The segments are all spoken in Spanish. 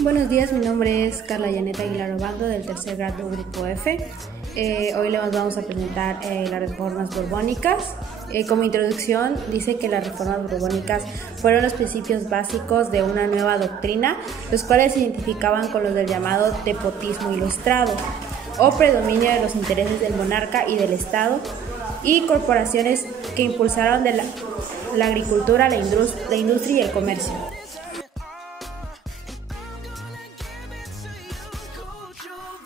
Buenos días, mi nombre es Carla Yaneta Aguilar Obando del tercer grado Grupo F. Hoy les vamos a presentar las reformas borbónicas. Como introducción, dice que las reformas borbónicas fueron los principios básicos de una nueva doctrina, los cuales se identificaban con los del llamado despotismo ilustrado, o predominio de los intereses del monarca y del Estado, y corporaciones que impulsaron de la agricultura, la industria y el comercio.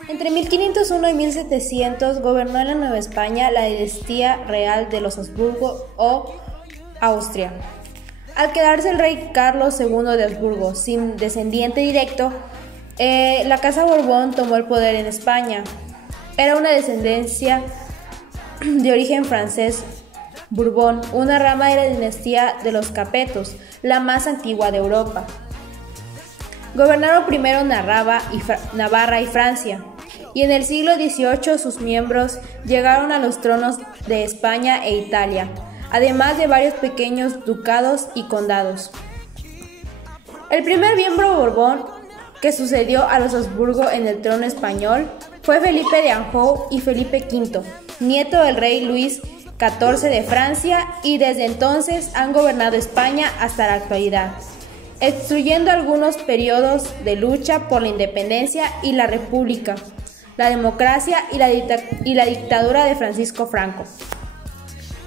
Entre 1501 y 1700 gobernó en la Nueva España la dinastía real de los Habsburgo o Austria. Al quedarse el rey Carlos II de Habsburgo sin descendiente directo, la Casa Borbón tomó el poder en España. Era una descendencia de origen francés, Borbón, una rama de la dinastía de los Capetos, la más antigua de Europa. Gobernaron primero Navarra y Francia, y en el siglo XVIII sus miembros llegaron a los tronos de España e Italia, además de varios pequeños ducados y condados. El primer miembro Borbón que sucedió a los Habsburgo en el trono español fue Felipe de Anjou y Felipe V, nieto del rey Luis XIV de Francia, y desde entonces han gobernado España hasta la actualidad, excluyendo algunos periodos de lucha por la independencia y la república, la democracia y la dictadura de Francisco Franco.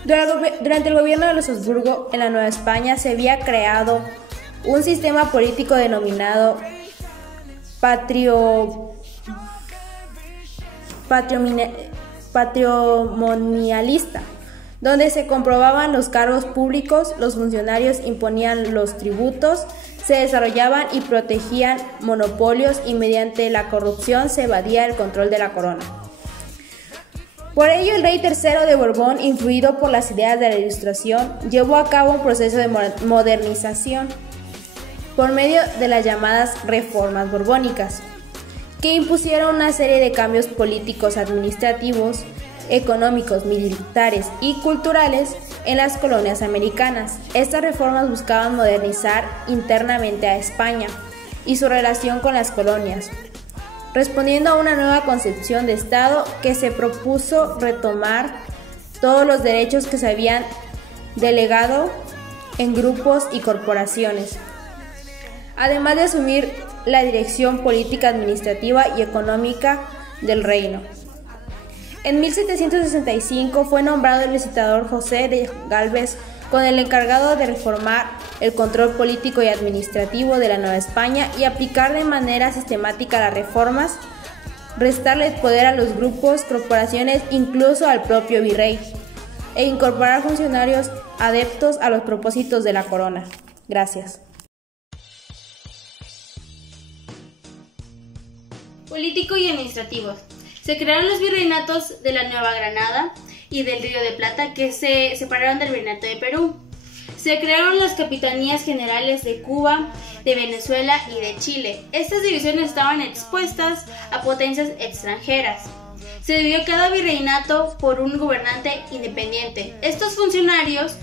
Durante el gobierno de los Habsburgo en la Nueva España se había creado un sistema político denominado patrimonialista, donde se comprobaban los cargos públicos, los funcionarios imponían los tributos, se desarrollaban y protegían monopolios y mediante la corrupción se evadía el control de la corona. Por ello, el rey III de Borbón, influido por las ideas de la Ilustración, llevó a cabo un proceso de modernización por medio de las llamadas reformas borbónicas, que impusieron una serie de cambios políticos, administrativos, económicos, militares y culturales en las colonias americanas. Estas reformas buscaban modernizar internamente a España y su relación con las colonias, respondiendo a una nueva concepción de Estado que se propuso retomar todos los derechos que se habían delegado en grupos y corporaciones, además de asumir la dirección política, administrativa y económica del reino. En 1765 fue nombrado el visitador José de Gálvez con el encargado de reformar el control político y administrativo de la Nueva España y aplicar de manera sistemática las reformas, restarle poder a los grupos, corporaciones, incluso al propio virrey, e incorporar funcionarios adeptos a los propósitos de la corona. Gracias. Político y administrativos. Se crearon los virreinatos de la Nueva Granada y del Río de Plata, que se separaron del virreinato de Perú. Se crearon las capitanías generales de Cuba, de Venezuela y de Chile. Estas divisiones estaban expuestas a potencias extranjeras. Se dividió cada virreinato por un gobernante independiente. Estos funcionarios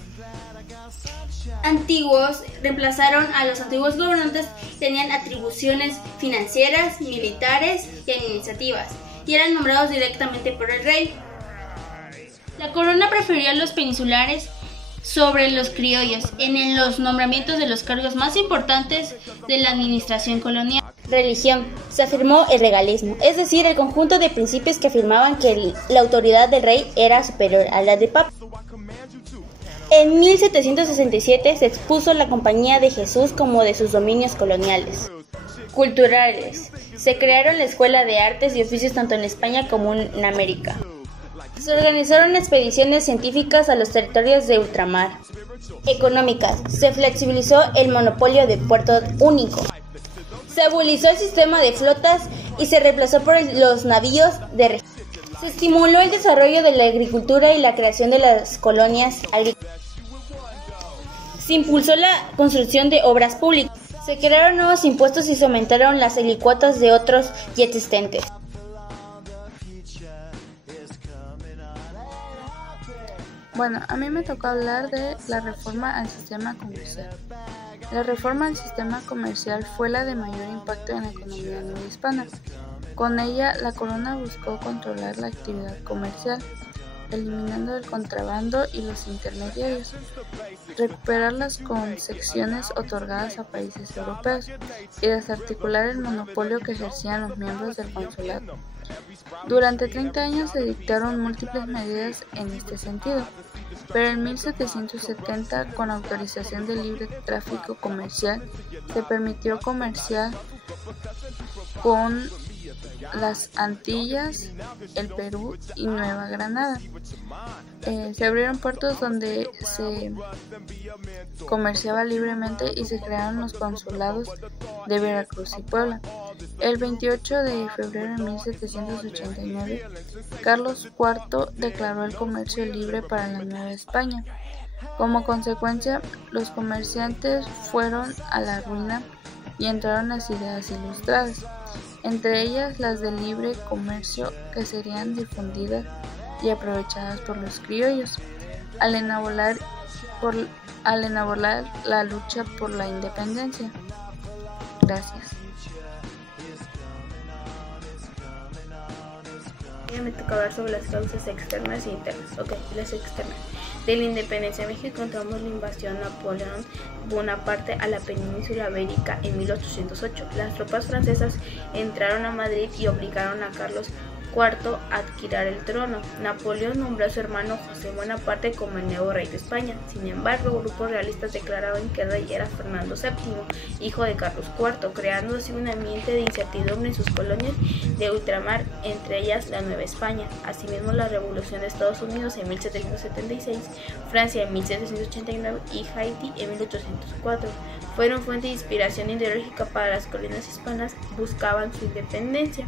antiguos reemplazaron a los antiguos gobernantes, tenían atribuciones financieras, militares y administrativas, y eran nombrados directamente por el rey. La corona prefirió a los peninsulares sobre los criollos en los nombramientos de los cargos más importantes de la administración colonial. Religión. Se afirmó el regalismo, es decir, el conjunto de principios que afirmaban que la autoridad del rey era superior a la del papa. En 1767 se expuso la Compañía de Jesús como de sus dominios coloniales. Culturales. Se crearon la Escuela de Artes y Oficios tanto en España como en América. Se organizaron expediciones científicas a los territorios de ultramar. Económicas. Se flexibilizó el monopolio de puerto único. Se abolizó el sistema de flotas y se reemplazó por los navíos de registro. Se estimuló el desarrollo de la agricultura y la creación de las colonias agrícolas. Se impulsó la construcción de obras públicas. Se crearon nuevos impuestos y se aumentaron las alícuotas de otros ya existentes. Bueno, a mí me tocó hablar de la reforma al sistema comercial. La reforma al sistema comercial fue la de mayor impacto en la economía hispana. Con ella, la corona buscó controlar la actividad comercial, eliminando el contrabando y los intermediarios, recuperar las concesiones otorgadas a países europeos y desarticular el monopolio que ejercían los miembros del consulado. Durante 30 años se dictaron múltiples medidas en este sentido, pero en 1770, con autorización de libre tráfico comercial, se permitió comerciar con las Antillas, el Perú y Nueva Granada. Se abrieron puertos donde se comerciaba libremente y se crearon los consulados de Veracruz y Puebla. El 28 de febrero de 1789, Carlos IV declaró el comercio libre para la Nueva España. Como consecuencia, los comerciantes fueron a la ruina y entraron las ideas ilustradas, entre ellas las del libre comercio, que serían difundidas y aprovechadas por los criollos, al enarbolar la lucha por la independencia. Gracias. Me toca hablar sobre las causas externas e internas. Las externas. De la independencia de México encontramos la invasión de Napoleón Bonaparte a la península ibérica en 1808. Las tropas francesas entraron a Madrid y obligaron a Carlos IV a adquirir el trono. Napoleón nombró a su hermano José Bonaparte como el nuevo rey de España. Sin embargo, grupos realistas declaraban que el rey era Fernando VII, hijo de Carlos IV, creando así un ambiente de incertidumbre en sus colonias de ultramar, entre ellas la Nueva España. Asimismo, la Revolución de Estados Unidos en 1776, Francia en 1789 y Haití en 1804 fueron fuente de inspiración ideológica para las colonias hispanas, buscaban su independencia.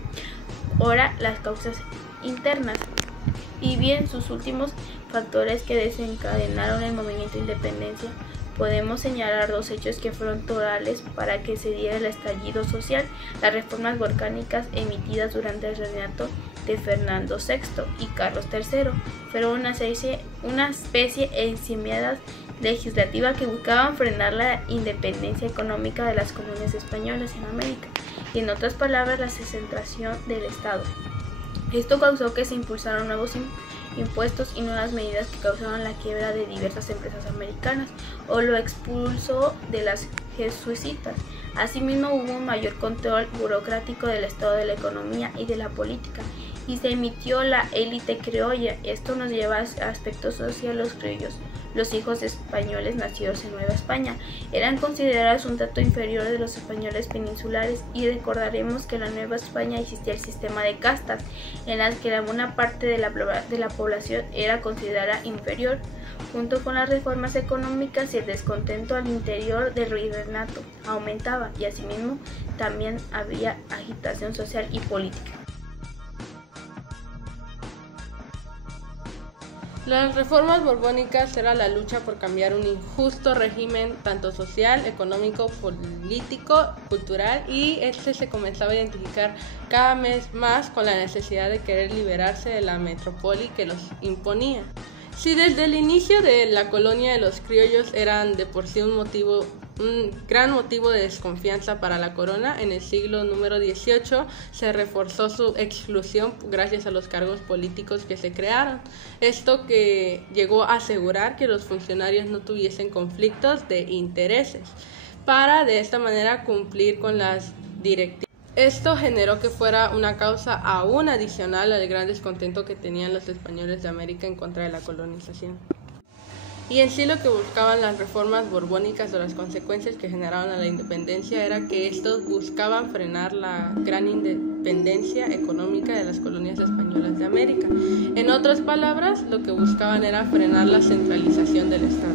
Ahora, las causas internas. Y bien, sus últimos factores que desencadenaron el movimiento de independencia, podemos señalar dos hechos que fueron totales para que se diera el estallido social: las reformas volcánicas emitidas durante el reinado de Fernando VI y Carlos III fueron una especie de encimiadas legislativa que buscaban frenar la independencia económica de las colonias españolas en América, y en otras palabras, la centralización del Estado. Esto causó que se impulsaran nuevos impuestos y nuevas medidas que causaron la quiebra de diversas empresas americanas o lo expulsó de las jesuitas. Asimismo, hubo un mayor control burocrático del estado de la economía y de la política, y se emitió la élite criolla. Esto nos lleva a aspectos sociales. Los criollos, los hijos de españoles nacidos en Nueva España, eran considerados un trato inferior de los españoles peninsulares, y recordaremos que en la Nueva España existía el sistema de castas, en las que la buena parte de la población era considerada inferior. Junto con las reformas económicas y el descontento al interior del virreinato aumentaba, y asimismo también había agitación social y política. Las reformas borbónicas era la lucha por cambiar un injusto régimen tanto social, económico, político, cultural, y se comenzaba a identificar cada vez más con la necesidad de querer liberarse de la metrópoli que los imponía. Si desde el inicio de la colonia de los criollos eran de por sí un gran motivo de desconfianza para la corona, en el siglo número XVIII se reforzó su exclusión gracias a los cargos políticos que se crearon. Esto que llegó a asegurar que los funcionarios no tuviesen conflictos de intereses para de esta manera cumplir con las directivas. Esto generó que fuera una causa aún adicional al gran descontento que tenían los españoles de América en contra de la colonización. Y en sí lo que buscaban las reformas borbónicas o las consecuencias que generaron a la independencia era que estos buscaban frenar la gran independencia económica de las colonias españolas de América. En otras palabras, lo que buscaban era frenar la centralización del Estado.